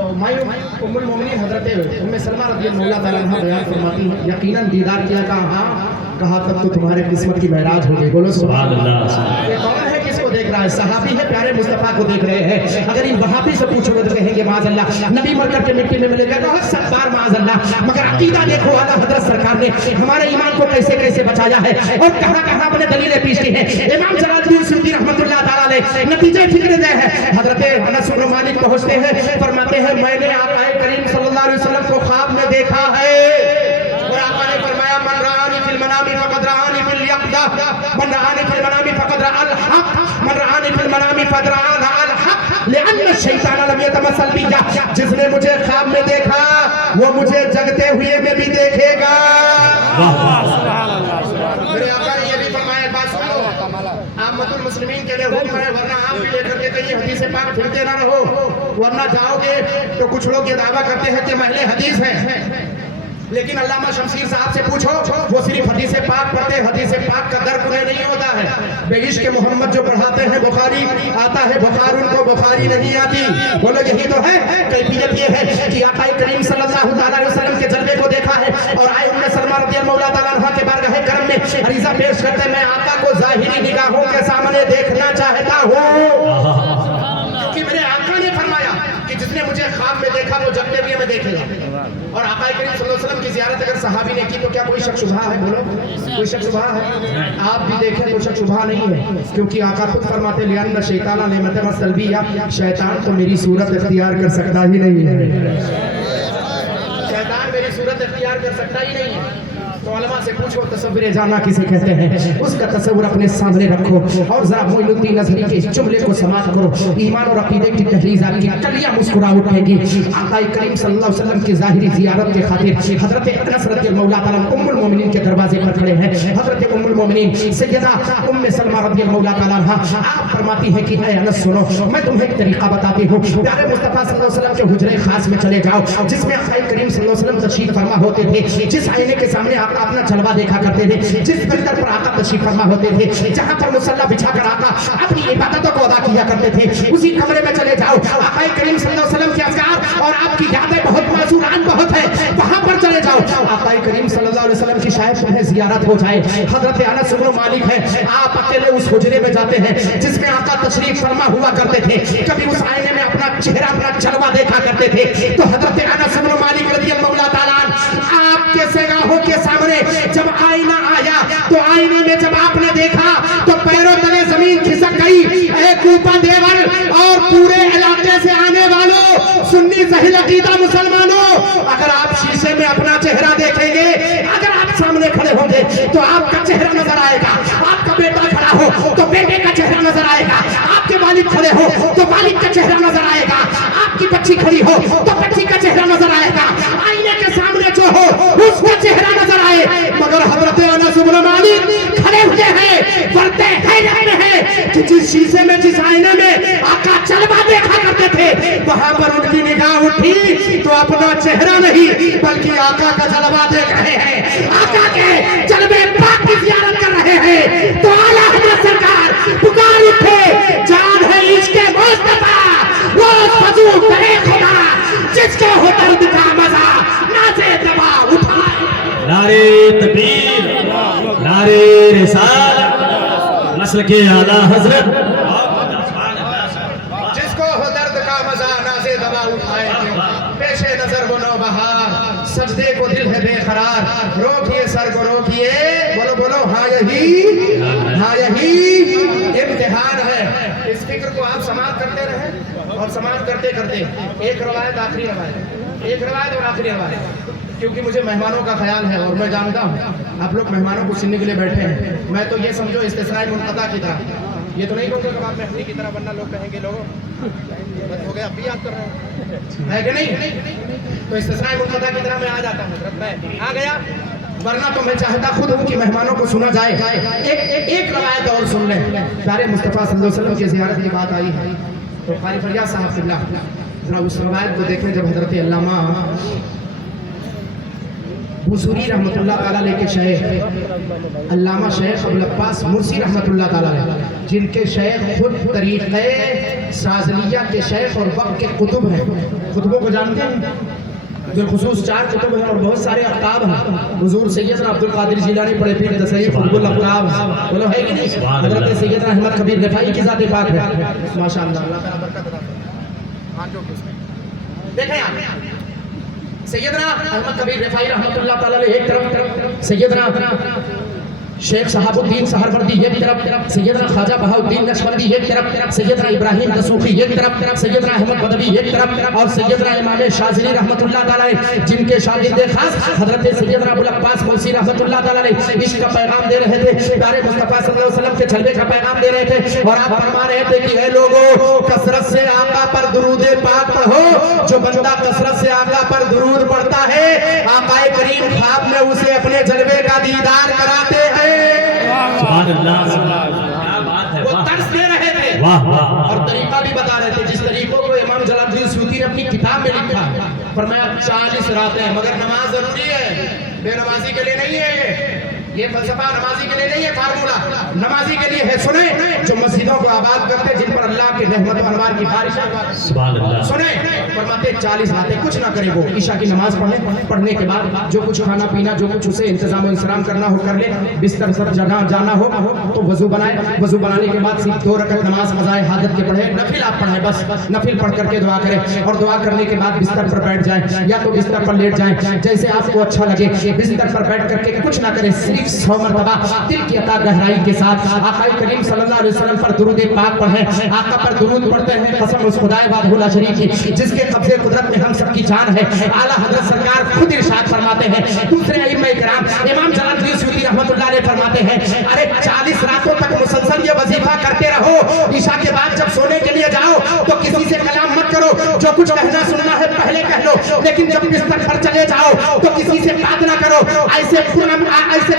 تو ام المومنین حضرت ام سلمہ رضی اللہ تعالیٰ عنہ بیان فرماتی ہیں یقیناً دیدار کیا کہا تب تو تمہارے قسمت کی معراج ہو گئی. بولو سبحان اللہ. یہ کون ہے کس کو دیکھ رہا ہے؟ صحابی ہے پیارے مصطفیٰ کو دیکھ رہے ہیں. اگر ان وہابی سے پوچھو گے تو کہیں گے معاذ اللہ نبی مر کر کے مٹی میں ملے گا. بہت ست بار معاذ اللہ. مگر عقیدہ دیکھو اعلیٰ حضرت سرکار نے ہمارے ایمان کو کیسے کیسے بچایا ہے اور کہاں کہاں اپنے دلیلیں پیش کی ہیں. امام جلال الدین سیوطی رحمۃ اللہ تعالیٰ علیہ نتیجے فکر دے ہیں. حضرت انس بن مالک پہنچتے ہیں فرماتے ہیں میں نے آقا کریم صلی اللہ علیہ وسلم کو خواب میں دیکھا ہے اور آقا نے فرمایا من رآنی فی المنام فقد رآنی فی الیقظہ من رآنی فی المنام فقد رأى الحق من رآنی فی المنام فقد رآنی الحق لأن الشیطان لم يتمثل بی. جس نے مجھے خواب میں دیکھا وہ مجھے جگتے ہوئے میں بھی دیکھے گا. میرے آقا نے یہ بھی فرمایا بات سنو عامۃ المسلمین کے لیے حکم ہے ورنہ آپ بھی لے کر کے کہیں حدیث پاک پھرتے نہ رہو ورنہ جاؤ گے تو کچھ لوگ یہ دعویٰ کرتے ہیں کہ اہل حدیث ہیں لیکن علامہ شمشیر صاحب سے پوچھو وہ صرف حدیث پاک پڑھتے حدیث پاک کا درک انہیں نہیں ہوتا ہے. بے عشق محمد جو پڑھاتے ہیں بخاری آتا ہے بخار ان کو بخاری نہیں آتی. بولو یہی تو ہے. کیفیت یہ ہے کہ آقا کریم صلی اللہ علیہ وسلم کے جلوے کو دیکھا ہے اور آئے ام سلمہ رضی اللہ تعالیٰ عنہ کے بارگاہ کرم میں عریضہ پیش کرتے میں آقا کو ظاہری نگاہوں کے سامنے دیکھنا چاہتا ہوں کیونکہ میرے آقا نے فرمایا کہ جس نے مجھے خواب میں دیکھا وہ جگتے ہوئے میں دیکھے گا. اور آقا کریم صلی اللہ علیہ وسلم کی زیارت اگر صحابی نے کی تو کیا کوئی شک شبہ ہے؟ بولو کوئی شک شبہ ہے؟ آپ بھی دیکھیں تو شک شبہ نہیں ہے کیونکہ آقا خود فرماتے لِأَنَّ الشَّيْطَانَ لَمْ يَتَمَثَّلْ بِي. شیطان تو میری صورت اختیار کر سکتا ہی نہیں ہے. شیطان میری صورت اختیار کر سکتا ہی نہیں ہے. تو علماء سے پوچھو تصور جانا کسے کہتے ہیں اس کا تصور اپنے سامنے رکھو اور ذرا معین الدین ازہری کے جملے کو سماعت کرو. ایمان اور عقیدے کی تحریز آپ کی کلیاں مسکرا اٹھے گی. آقا کریم صلی اللہ علیہ وسلم کی ظاہری زیارت کے خاطر حضرت انس رضی اللہ تعالیٰ ام المومنین کے دروازے پر کھڑے ہیں. حضرت ام المومنین سیدہ ام سلمہ رضی اللہ تعالیٰ عنہ آپ فرماتی ہیں کہ اے انس سنو میں تمہیں ایک طریقہ بتاتی ہوں. پیارے مصطفیٰ صلی اللہ علیہ وسلم کے حجرے خاص میں چلے جاؤ جس میں آقا کریم صلی اللہ علیہ وسلم تشریف فرما ہوتے تھے. جس آئینے کے سامنے آقا اپنا جلوہ دیکھا کرتے تھے جس بستر پر آقا تشریف فرما ہوتے تھے جہاں پر مصلی بچھا کر آقا اپنی عبادتوں کو ادا کیا کرتے تھے اسی کمرے میں چلے جاؤ. آقا کریم صلی اللہ علیہ وسلم کے اذکار اور آپ کی یادیں بہت معذوران بہت ہیں وہاں پر چلے جاؤ. آقا کریم صلی اللہ علیہ وسلم کی شاید تمہیں زیارت ہو جائے. حضرت انس بن مالک ہے آپ اکیلے اس حجرے میں جاتے ہیں جس میں آقا تشریف فرما ہوا کرتے تھے. کبھی اس آئینے میں اپنا چہرہ اپنا جلوہ دیکھا کرتے تھے تو حضرت انس بن مالک رضی اللہ تعالیٰ آپ کے سگاہوں کے سامنے جب آئینہ آیا تو آئینے میں جب آپ نے دیکھا تو پیروں تلے زمین کھسک گئی. اے کوپا دیور اور پورے علاقے سے آنے والوں سنی صحیح عقیدہ مسلمانوں اگر آپ شیشے میں اپنا چہرہ دیکھیں گے اگر آپ سامنے کھڑے ہوں گے تو آپ کا چہرہ نظر آئے گا. آپ کا بیٹا کھڑا ہو تو بیٹے کا چہرہ نظر آئے گا. آپ کے والد کھڑے ہو تو والد کا چہرہ نظر آئے گا. آپ کی بچی کھڑی ہو تو بچی کا چہرہ نظر آئے گا. آئینے کے سامنے جو ہو اس کا چہرہ نظر آئے. مگر حضرت انس بن مالک کھڑے ہوئے ہیں ورتے ہیں کہ جس شیشے میں جس آئینے میں آقا جلوہ دیکھا کرتے تھے وہاں پر ان کی نگاہ اٹھی تو اپنا چہرہ نہیں بلکہ آقا کا جلوہ دیکھ رہے ہیں. آقا کے جلوے پاک کی زیارت کر رہے ہیں تو اعلیٰ حضرت سرکار پکار اٹھے جان ہے عشق مصطفیٰ وہ فضول کرے خدا جس کو ہو درد کا مزہ نازے دبا اٹھائے. نعرے تکبیر نعرے رسالت مسلک اعلیٰ حضرت جس کو ہو درد کا مزہ نازے دبا اٹھائے. پیش نظر وہ نوبہار سجدے کو دل ہے بے قرار روکیے سر کو روکیے. بولو بولو ہاں یہی امتحان ہے. اس فکر کو آپ سماعت کرتے رہیں اور سماعت کرتے کرتے ایک روایت آخری روایت ایک روایت اور آخری روایت کیونکہ مجھے مہمانوں کا خیال ہے اور میں جانتا ہوں آپ لوگ مہمانوں کو سننے کے لیے بیٹھے ہیں. میں تو یہ سمجھو استثناء منقطع کی طرح یہ تو نہیں کہوں گا کہ آپ مہمانی کی طرح ورنہ لوگ کہیں گے لوگوں ہو گیا اب بھی یاد کر رہے ہیں کہ نہیں. تو استثناء منقطع کی طرح میں آ جاتا ہوں حضرت میں آ گیا ورنہ تو میں چاہتا خود ان کی مہمانوں کو سنا جائے. ایک روایت اور سن لیں. پیارے مصطفیٰ صلی اللہ علیہ وسلم کی زیارت کی بات آئی ہے تو قاری فریاد صاحب فی اللہ ذرا اس روایت کو دیکھیں جب حضرت علامہ بوسوری رحمت اللہ تعالیٰ علیہ کے شیخ علامہ شیخ ابوالعباس مرسی رحمت اللہ تعالیٰ علیہ جن کے شیخ خود طریقے शाज़लिया के शेख और वक्त के कुतुब हैं। कुतुबों को जानते हैं, बिलखुसूस 4 कुतुब हैं और बहुत सारे अफ्ताब हैं। हुजूर सैयदना अब्दुल कादिर जिलानी बड़े पीर दसई फुल अफ्ताब बोलो है कि नहीं? हज़रत सैयदना अहमद कबीर रिफाई की ज़ात पाक है। माशाअल्लाह, अल्लाह ताला बरकत अता फरमाए। देखें आप, सैयदना अहमद कबीर रिफाई रहमतुल्लाह ताला अलैह एक तरफ, सैयदना शेख शहाबुद्दीन सहरवर्दी एक तरफ, सैयदना ख्वाजा बहाउद्दीन नक्शबंदी एक तरफ, सैयदना इब्राहिम दसूखी एक तरफ, सैयदना अहमद बदवी एक तरफ और सैयदना इमाम शाज़िली रहमतुल्लाह ताला अलैह जिनके शागिर्द खास हजरत सैयदना अबुल अब्बास मौसी रहमतुल्लाह ताला अलैह इश्क का पैगाम दे रहे थे, प्यारे मुस्तफा सल्लल्लाहु अलैहि वसल्लम के जलवे का पैगाम दे रहे थे। और आप फरमा रहे थे कि हे लोगों, कसरत से आका पर दुरूद पाक पढ़ो। जो बंदा कसरत से आका पर दुरूद पढ़ता है, आका करीम ख्वाब में उसे अपने जलवे का दीदार कराते हैं। सुभान अल्लाह, क्या बात है, वो दर्स दे रहे थे वाह वाह, और तरीका भी बता रहे थे, जिस तरीकों को इमाम जलालुद्दीन सूती ने अपनी किताब में लिखा। फरमाया 40 रातें, मगर नमाज जरूरी है, बेनमाजी के लिए नहीं है। ये फलसफा नमाजी के लिए नहीं है, फार्मूला नमाजी के लिए है। सुने, जो मस्जिदों को आबाद करते, जिन पर अल्लाह के रहमत और अनवार की बारिश सुने, फरमाते 40 रातें कुछ ना करे, वो ईशा की नमाज पढ़ने के बाद जो कुछ खाना पीना, जो कुछ उसे इंतजाम इंतजाम करना हो कर ले, बिस्तर सब जगह जाना हो तो वजू बनाए, वजू बनाने के बाद सिर्फ 2 रकअत नमाज कज़ाए हाजत के पढ़े, नफिल आप पढ़े, बस नफिल पढ़ करके दुआ करें और दुआ करने के बाद बिस्तर पर बैठ जाए या तो बिस्तर पर लेट जाए, जैसे आपको अच्छा लगे। बिस्तर पर बैठ करके कुछ ना करें, सिर्फ 100 मरतबा दिल की अता गहराई के साथ आका करीम सल्लल्लाहु अलैहि वसल्लम पर दुरूद पाक पढ़ें। आका पर दुरूद पढ़ते हैं, कसम उस खुदाए वाहदहुल शरीक की जिसके कब्जे कुदरत में हम सबकी जान है। आला हज़रत सरकार खुद इरशाद फरमाते हैं, दूसरे अइम्मा किराम इमाम जलालुद्दीन सूती रहमतुल्लाह अलैह फरमाते हैं, अरे 40 रातों तक मुसलसल ये वजीफा करते रहो। ईशा के बाद जब सोने के लिए जाओ तो किसी से कलाम मत करो, जो कुछ कहना सुनना है पहले कह लो, लेकिन जब बिस्तर पर चले जाओ तो किसी से बात ना करो। ऐसे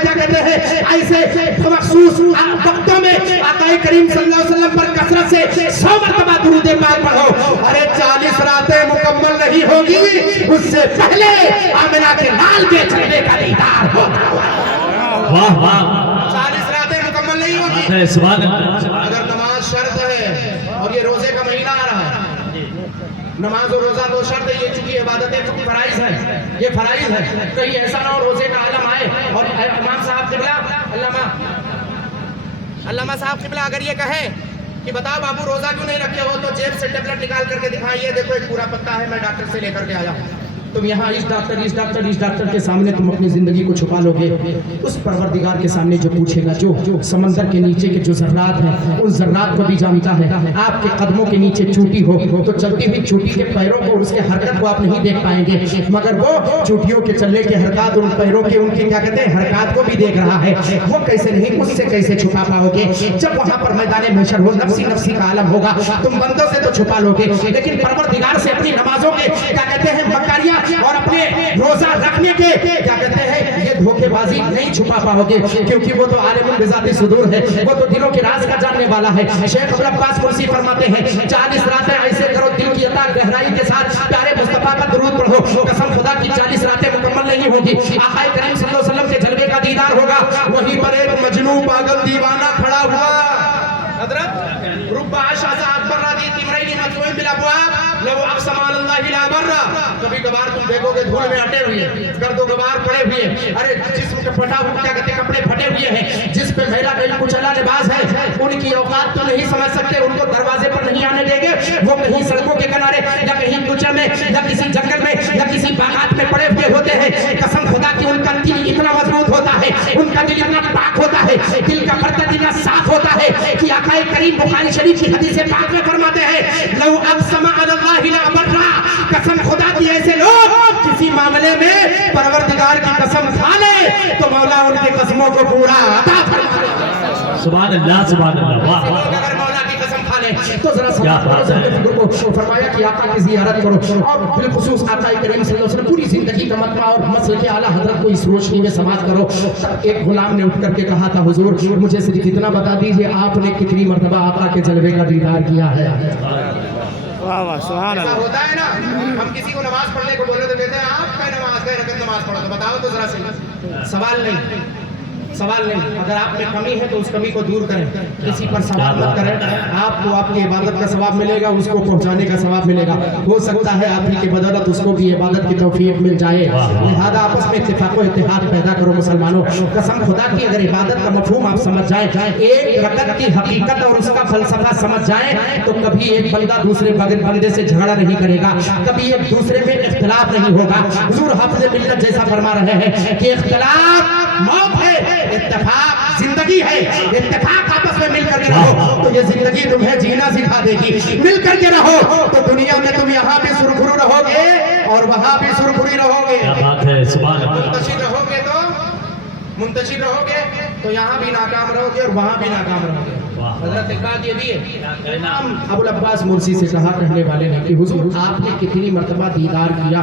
क्या कहते हैं, ऐसे मखसूस वक्तों में आका करीम सल्लल्लाहु अलैहि वसल्लम पर कसरत से 100 मरतबा दुरूद पाक पढ़ो। अरे 40 रातें मुकम्मल नहीं होगी, उससे पहले आमिना के लाल के चेहरे का दीदार होता है। वाह वाह, 40 रातें मुकम्मल नहीं होगी सुभान अल्लाह। अगर नमाज शर्त है, और ये रोजे का महीना आ रहा है, नमाज और रोजा दो शर्त है, ये चूंकि इबादतें फराइज है, ये फराइज है, कहीं ऐसा ना हो रोजे का आलम आए और इमाम साहब किबला अल्लामा साहब किबला अगर ये कहे कि बताओ बाबू रोजा क्यों नहीं रखे हो, तो जेब से टेबलेट निकाल करके दिखाइए, देखो एक पूरा पत्ता है, मैं डॉक्टर से लेकर के आया हूँ। तुम यहाँ इस डॉक्टर के सामने तुम अपनी जिंदगी को छुपा लोगे, उस परवरदिगार के सामने जो पूछेगा, जो समंदर के नीचे के जो जर्रात हैं, उन जर्रात को भी जानता है। आपके कदमों के नीचे चूटी हो तो चलती हुई चूटी के पैरों को, उसके हरकत को आप नहीं देख पाएंगे, मगर वो चूटियों के चलने के हरकत, उन पैरों के, उनके क्या कहते हैं, हरकत को भी देख रहा है। वो कैसे नहीं, उससे कैसे छुपा पाओगे? जब वहाँ पर मैदान महशर हो, नफ्सी नफ्सी का आलम होगा, तुम बंदों से तो छुपा लोगे, लेकिन परवरदिगार से अपनी नमाजों के क्या कहते हैं, मकारियां और अपने रोजा रखने के क्या कहते हैं, ये धोखेबाजी नहीं छुपा पाओगे, क्योंकि वो तो आलिमुल बिज़ाति सुदूर है, वो तो दिलों के राज का जानने वाला है। शेख अब्दुल अब्बास मुर्सी फरमाते हैं, 40 रातें ऐसे करो, दिल की अता गहराई के साथ प्यारे मुस्तफा का दुरूद पढ़ो, कसम खुदा की 40 रातें मुकम्मल नहीं होगी, आका करीम सल्लल्लाहु अलैहि वसल्लम के जलवे का दीदार होगा। वहीं पर एक मजनू पागल दीवाना खड़ा हुआ, हजरत रुब्बा आशाज़ा अकबर रादी तिमरैनी मतलूइन बिल अबवाब लव अक़समा अल्लाह ला बर्रा। कभी कभार तुम देखोगे धूल में अटे हुए, गर्दो गबार पड़े हुए, अरे जिस्म के फटा हुआ क्या कहते कपड़े फटे हुए हैं, जिस पे मेरा कहीं कुचला लिबास है, उनकी औकात तो नहीं समझ सकते, उनको दरवाजे पर नहीं आने देंगे, वो कहीं सड़कों के किनारे या कहीं कुचल में या किसी जंगल में या किसी बागात में पड़े हुए होते हैं। कसम खुदा की उनका दिल इतना मजबूत होता है, उनका दिल इतना पाक होता है, दिल का बर्तन इतना साफ होता है कि आका करीम बुखारी शरीफ की हदीस पाक में फरमाते हैं, लव अक़समा अल्लाह ला बर्रा, कसम खुदा की ऐसे लोग किसी मामले में परवरदिगार की कसम खा ले तो मौला उनके कसमों को पूरा अता फरमाए। सुभान अल्लाह, सुभान अल्लाह, वाह वाह। अगर मौला की कसम खा ले तो जरा फरमाया कि आका की ज़ियारत करो, और बिलखुसूस आका करीम सल्लल्लाहु अलैहि वसल्लम पूरी जिंदगी का मतबा और मसल के आला हजरत को इस रोशनी में समाप्त करो। तब एक गुलाम ने उठ करके कहा था, हुजूर मुझे सिर्फ इतना बता दीजिए, आपने कितनी मरतबा आका के जलवे का दीदार किया है? वाह वाह, सुभान अल्लाह। होता है ना, हम किसी को नमाज पढ़ने को बोले तो कहते हैं आप क्या नमाज, क्या रकत नमाज पढ़ो, तो बताओ तो जरा सही, सवाल नहीं, सवाल नहीं, अगर आप में कमी है तो उस कमी को दूर करें, किसी पर सवाल मत करें, आपको आपकी इबादत का सवाब मिलेगा, उसको पहुंचाने का सवाब मिलेगा। हो सकता है आप ही की बदौलत उसको भी इबादत की तौफीक मिल जाए। लिहाजा आपस में इत्तेफाक व इत्तेहाद पैदा करो मुसलमानों। कसम खुदा की अगर इबादत का मफहूम आप समझ जाएं, एक रकत की हकीकत और उसका फलसफा समझ जाएं, तो कभी एक बंदा दूसरे बंदे से झगड़ा नहीं करेगा, कभी एक दूसरे में इख्तिलाफ नहीं होगा। हुजूर हाफिज़ मिल्लत जैसा फरमा रहे हैं कि इख्तिलाफ मौत है, इत्तेफाक जिंदगी है। इत्तेफाक आपस में मिल करके रहो तो ये जिंदगी तुम्हें जीना सिखा देगी। मिल करके रहो तो दुनिया में तुम यहाँ भी सुरखुरू रहोगे और वहाँ भी सुरखुरी रहोगे। क्या बात है, सुभान अल्लाह। मुंतशिर रहोगे तो यहाँ भी नाकाम रहोगे और वहाँ भी नाकाम रहोगे। हजरत एक बात ये भी है, अबुल अब्बास मुर्सी से कहा कहने वाले ने कि हुजूर आपने कितनी मर्तबा दीदार किया,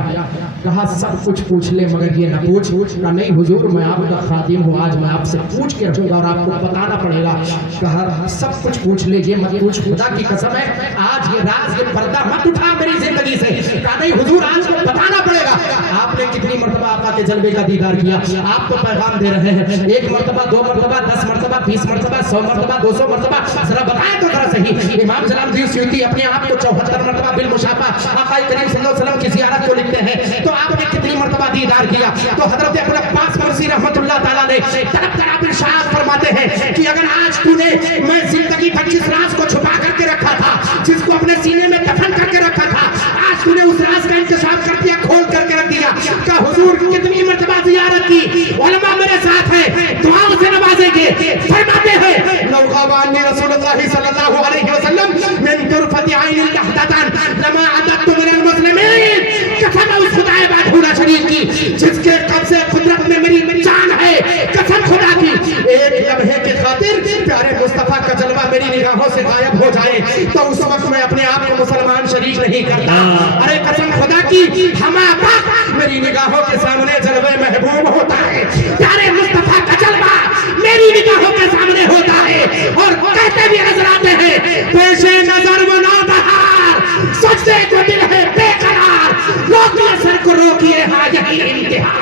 कहा सब कुछ पूछ ले मगर ये ना पूछ। कहा नहीं हुजूर मैं आपका खादिम हूँ, आज मैं आपसे पूछ के रखूंगा और आपको बताना पड़ेगा। कहा सब कुछ पूछ लीजिए मत पूछ, खुदा की कसम है आज ये राज ये पर्दा मत उठा मेरी जिंदगी से। कहा नहीं हुजूर आज को बताना पड़ेगा आपने कितनी मर्तबा आका के जलवे का दीदार किया। आपको पैगाम दे रहे हैं, एक मर्तबा, दो मर्तबा, 10 मर्तबा, 20 मर्तबा, 100 मर्तबा, 200 मर्तबा, जरा बताएं तो जरा सही। इमाम जलालुद्दीन सुयूती अपने आप को 74 मर्तबा बिल मुशाफा आका करीम सल्लल्लाहु अलैहि वसल्लम की ज़ियारत को लिखते हैं। तो आपने कितनी मर्तबा दीदार किया? तो हजरत अबुल अब्बास मुर्सी रहमतुल्लाह ताला ने तरफ तरफ इरशाद फरमाते हैं कि अगर आज तूने मैं जिंदगी भर जिस राज को छुपा करके रखा था, जिसको अपने सीने में दफन करके रखा था, आज तूने उस राज का इंकशाफ कर दिया, खोल करके रख दिया। का हुजूर कितनी मर्तबा ज़ियारत की, उलमा मेरे साथ है, दुआओं से नवाजेंगे। फरमाते हैं लौगावान रसूलुल्लाह सल्लल्लाहु अलैहि वसल्लम मिन तुरफति आइनिल लहदतन लमा अदतु मिनल मुस्लिमीन। कसम उस खुदाए बादहुरा शरीफ की जिसके कब्ज़े कुदरत में मेरी जान है, कसम खुदा की एक लम्हे की खातिर प्यारे मुस्तफा का जलवा मेरी निगाहों से गायब हो जाए तो उस वक्त मैं अपने आप को मुसलमान शरीक नहीं करता। अरे कसम खुदा की हमारा मेरी निगाहों के सामने जलवे महबूब होता है, प्यारे मुस्तफा का जलवा मेरी निगाहों के सामने होता है और कहते भी नजर आते हैं पेशे नजर वो नौबहार, सजदे को दिल है बेकरार, रोकिए सर को रोकिए हाँ यही इंतहा।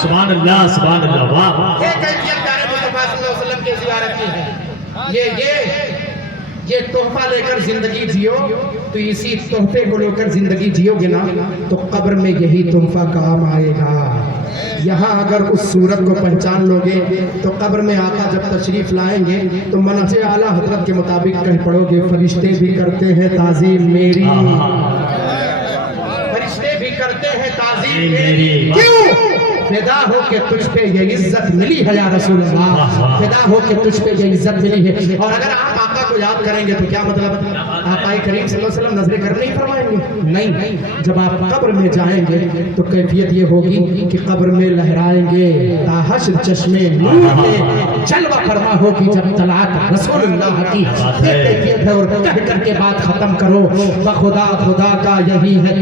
सुभान अल्लाह, सुभान अल्लाह। वाह ये कैफियत प्यारे मुस्तफा सल्लल्लाहु अलैहि वसल्लम की ज़ियारत की है। ये तोहफा लेकर जिंदगी जियो तो इसी तोहफे को लेकर जिंदगी जियोगे ना तो कब्र में यही तोहफा काम आएगा। यहाँ अगर उस सूरत को पहचान लोगे तो कब्र में आका जब तशरीफ लाएंगे तो मनहजे आला हजरत के मुताबिक कह पड़ोगे फरिश्ते भी करते हैं ताज़ीम मेरी, फरिश्ते भी करते हैं ताज़ीम मेरी। क्यों? फिदा हो के तुझ पे ये इज्जत मिली है या रसूल अल्लाह, फिदा हो के तुझ पे ये इज्जत मिली है। और अगर आप आका को याद करेंगे तो क्या मतलब? आका करीम सल्लल्लाहु अलैहि वसल्लम नजरे कर नहीं फरमाएंगे? नहीं, जब आप कब्र में जाएंगे तो कैफियत ये होगी कि कब्र में लहराएंगे ताहश्र चश्मे नूर के जलवा फरमा होगी जब तलाक रसूलुल्लाह की। ये कैफियत है और कह करके बात खत्म करो। खुदा खुदा का यही है।